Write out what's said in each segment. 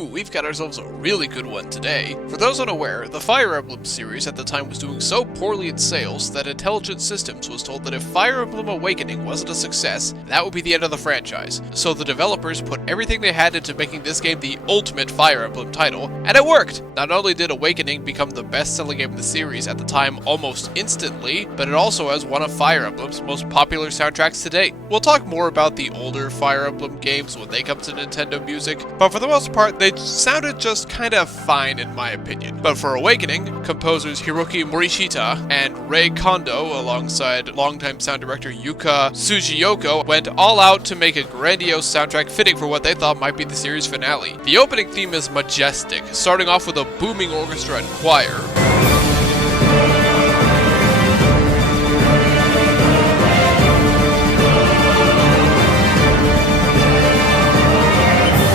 Ooh, we've got ourselves a really good one today. For those unaware, the Fire Emblem series at the time was doing so poorly in sales that Intelligent Systems was told that if Fire Emblem Awakening wasn't a success, that would be the end of the franchise. So the developers put everything they had into making this game the ultimate Fire Emblem title, and it worked! Not only did Awakening become the best-selling game in the series at the time almost instantly, but it also has one of Fire Emblem's most popular soundtracks to date. We'll talk more about the older Fire Emblem games when they come to Nintendo Music, but for the most part, they sounded just kind of fine in my opinion. But for Awakening, composers Hiroki Morishita and Rei Kondo, alongside longtime sound director Yuka Sugiyoko, went all out to make a grandiose soundtrack fitting for what they thought might be the series finale. The opening theme is majestic, starting off with a booming orchestra and choir.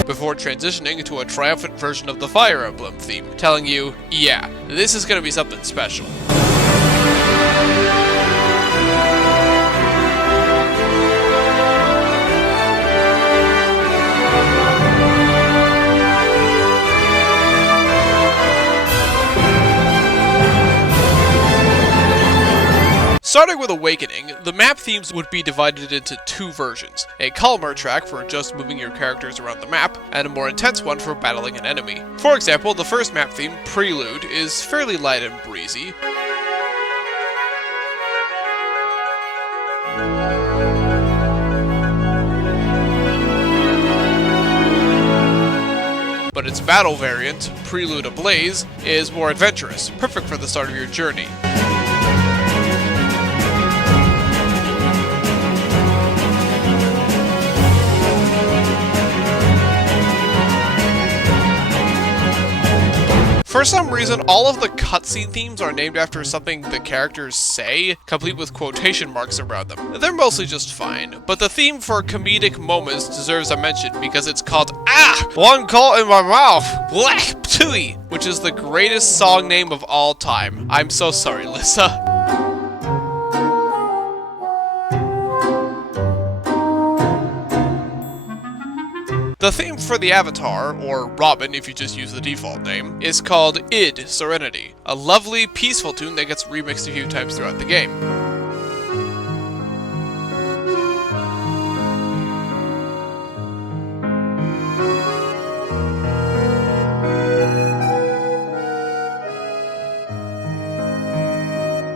Before transitioning into a triumphant version of the Fire Emblem theme, telling you, yeah, this is gonna be something special. Starting with Awakening, the map themes would be divided into two versions, a calmer track for just moving your characters around the map, and a more intense one for battling an enemy. For example, the first map theme, Prelude, is fairly light and breezy. But its battle variant, Prelude Ablaze, is more adventurous, perfect for the start of your journey. For some reason, all of the cutscene themes are named after something the characters say, complete with quotation marks around them. They're mostly just fine, but the theme for comedic moments deserves a mention because it's called One Call in My Mouth, Blech Ptooey, which is the greatest song name of all time. I'm so sorry, Lissa. The theme for the Avatar, or Robin if you just use the default name, is called Id Serenity, a lovely, peaceful tune that gets remixed a few times throughout the game.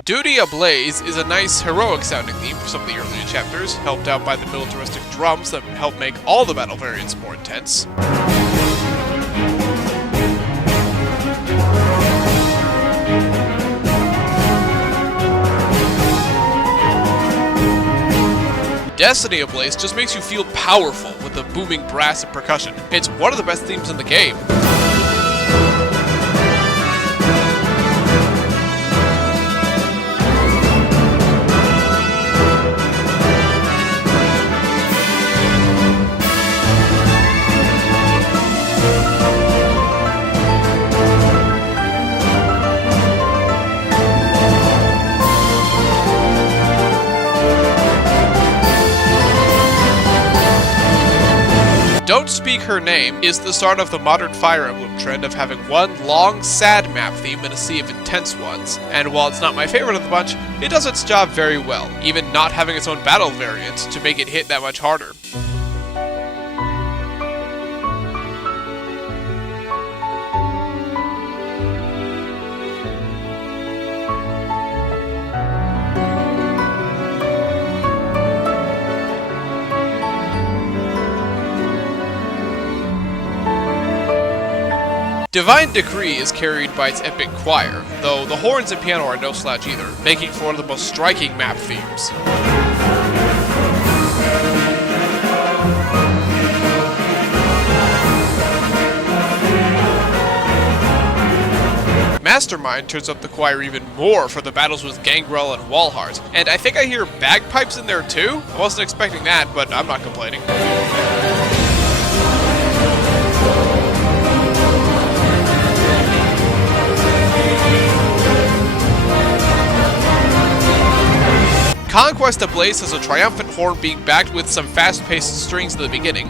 Duty Ablaze is a nice, heroic-sounding theme for some of the earlier chapters, helped out by the militaristic drums that help make all the battle variants more intense. Destiny Ablaze just makes you feel powerful with the booming brass and percussion. It's one of the best themes in the game. Don't Speak Her Name is the start of the modern Fire Emblem trend of having one long, sad map theme in a sea of intense ones, and while it's not my favorite of the bunch, it does its job very well, even not having its own battle variant to make it hit that much harder. Divine Decree is carried by its epic choir, though the horns and piano are no slouch either, making for one of the most striking map themes. Mastermind turns up the choir even more for the battles with Gangrel and Walhart, and I think I hear bagpipes in there too? I wasn't expecting that, but I'm not complaining. Conquest Ablaze has a triumphant horn being backed with some fast-paced strings in the beginning.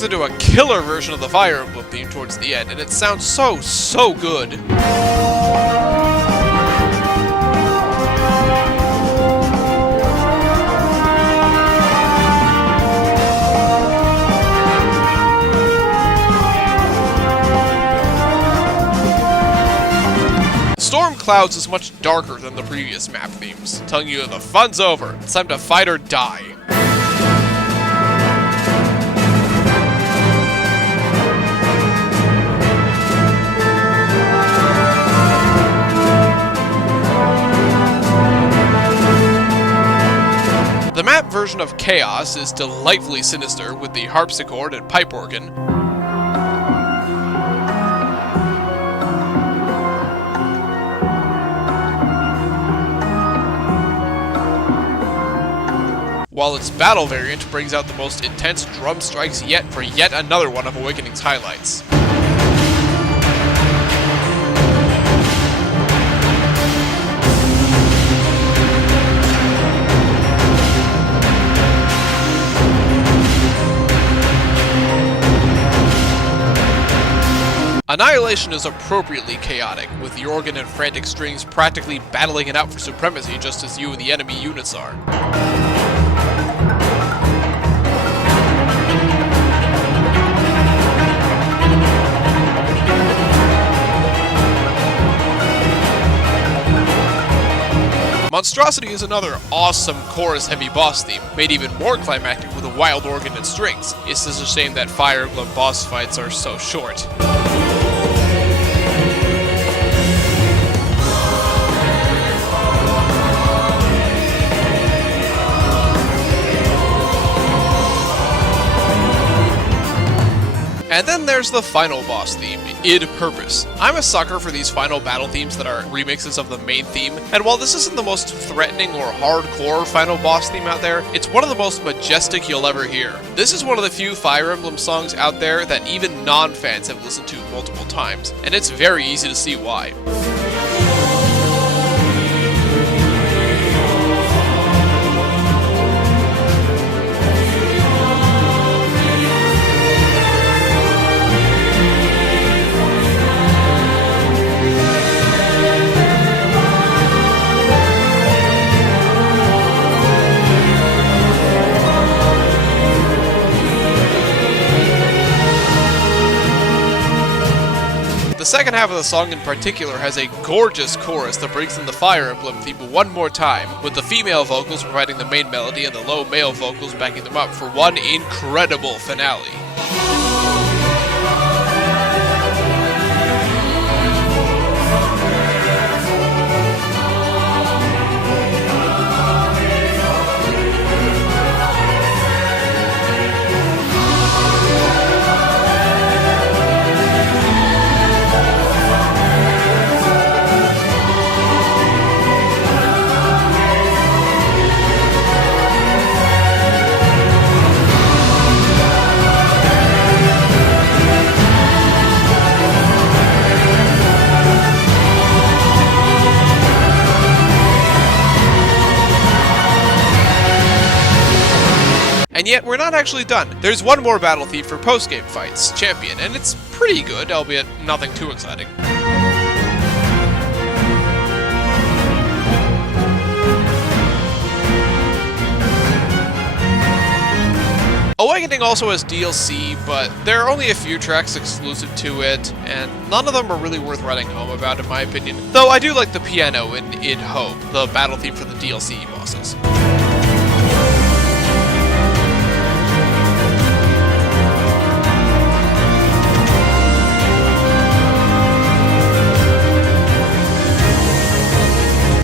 turns into a killer version of the Fire Emblem theme towards the end, and it sounds so good. Storm Clouds is much darker than the previous map themes, telling you the fun's over, it's time to fight or die. The map version of Chaos is delightfully sinister with the harpsichord and pipe organ. While its battle variant brings out the most intense drum strikes yet for yet another one of Awakening's highlights. Annihilation is appropriately chaotic, with the organ and frantic strings practically battling it out for supremacy just as you and the enemy units are. Monstrosity is another awesome chorus-heavy boss theme, made even more climactic with a wild organ and strings. It's just a shame that Fire Emblem boss fights are so short. And then there's the final boss theme, Id Purpose. I'm a sucker for these final battle themes that are remixes of the main theme, and while this isn't the most threatening or hardcore final boss theme out there, it's one of the most majestic you'll ever hear. This is one of the few Fire Emblem songs out there that even non-fans have listened to multiple times, and it's very easy to see why. The second half of the song in particular has a gorgeous chorus that brings in the Fire Emblem theme one more time, with the female vocals providing the main melody and the low male vocals backing them up for one incredible finale. And yet, we're not actually done. There's one more battle theme for post-game fights, Champion, and it's pretty good, albeit nothing too exciting. Awakening also has DLC, but there are only a few tracks exclusive to it, and none of them are really worth writing home about in my opinion. Though I do like the piano in Id Hope, the battle theme for the DLC bosses.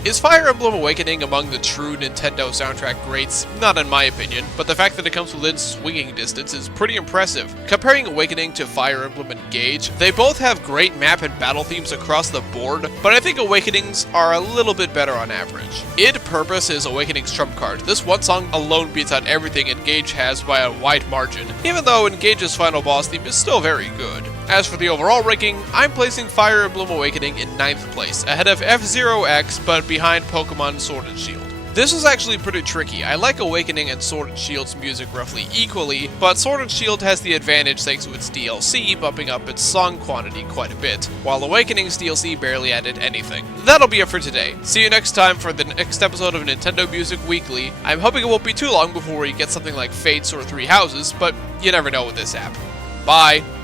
Is Fire Emblem Awakening among the true Nintendo soundtrack greats? Not in my opinion, but the fact that it comes within swinging distance is pretty impressive. Comparing Awakening to Fire Emblem Engage, they both have great map and battle themes across the board, but I think Awakening's are a little bit better on average. Id Purpose is Awakening's trump card. This one song alone beats out everything Engage has by a wide margin, even though Engage's final boss theme is still very good. As for the overall ranking, I'm placing Fire Emblem Awakening in 9th place, ahead of F-Zero X, but behind Pokemon Sword and Shield. This was actually pretty tricky. I like Awakening and Sword and Shield's music roughly equally, but Sword and Shield has the advantage thanks to its DLC bumping up its song quantity quite a bit, while Awakening's DLC barely added anything. That'll be it for today. See you next time for the next episode of Nintendo Music Weekly. I'm hoping it won't be too long before we get something like Fates or Three Houses, but you never know with this app. Bye!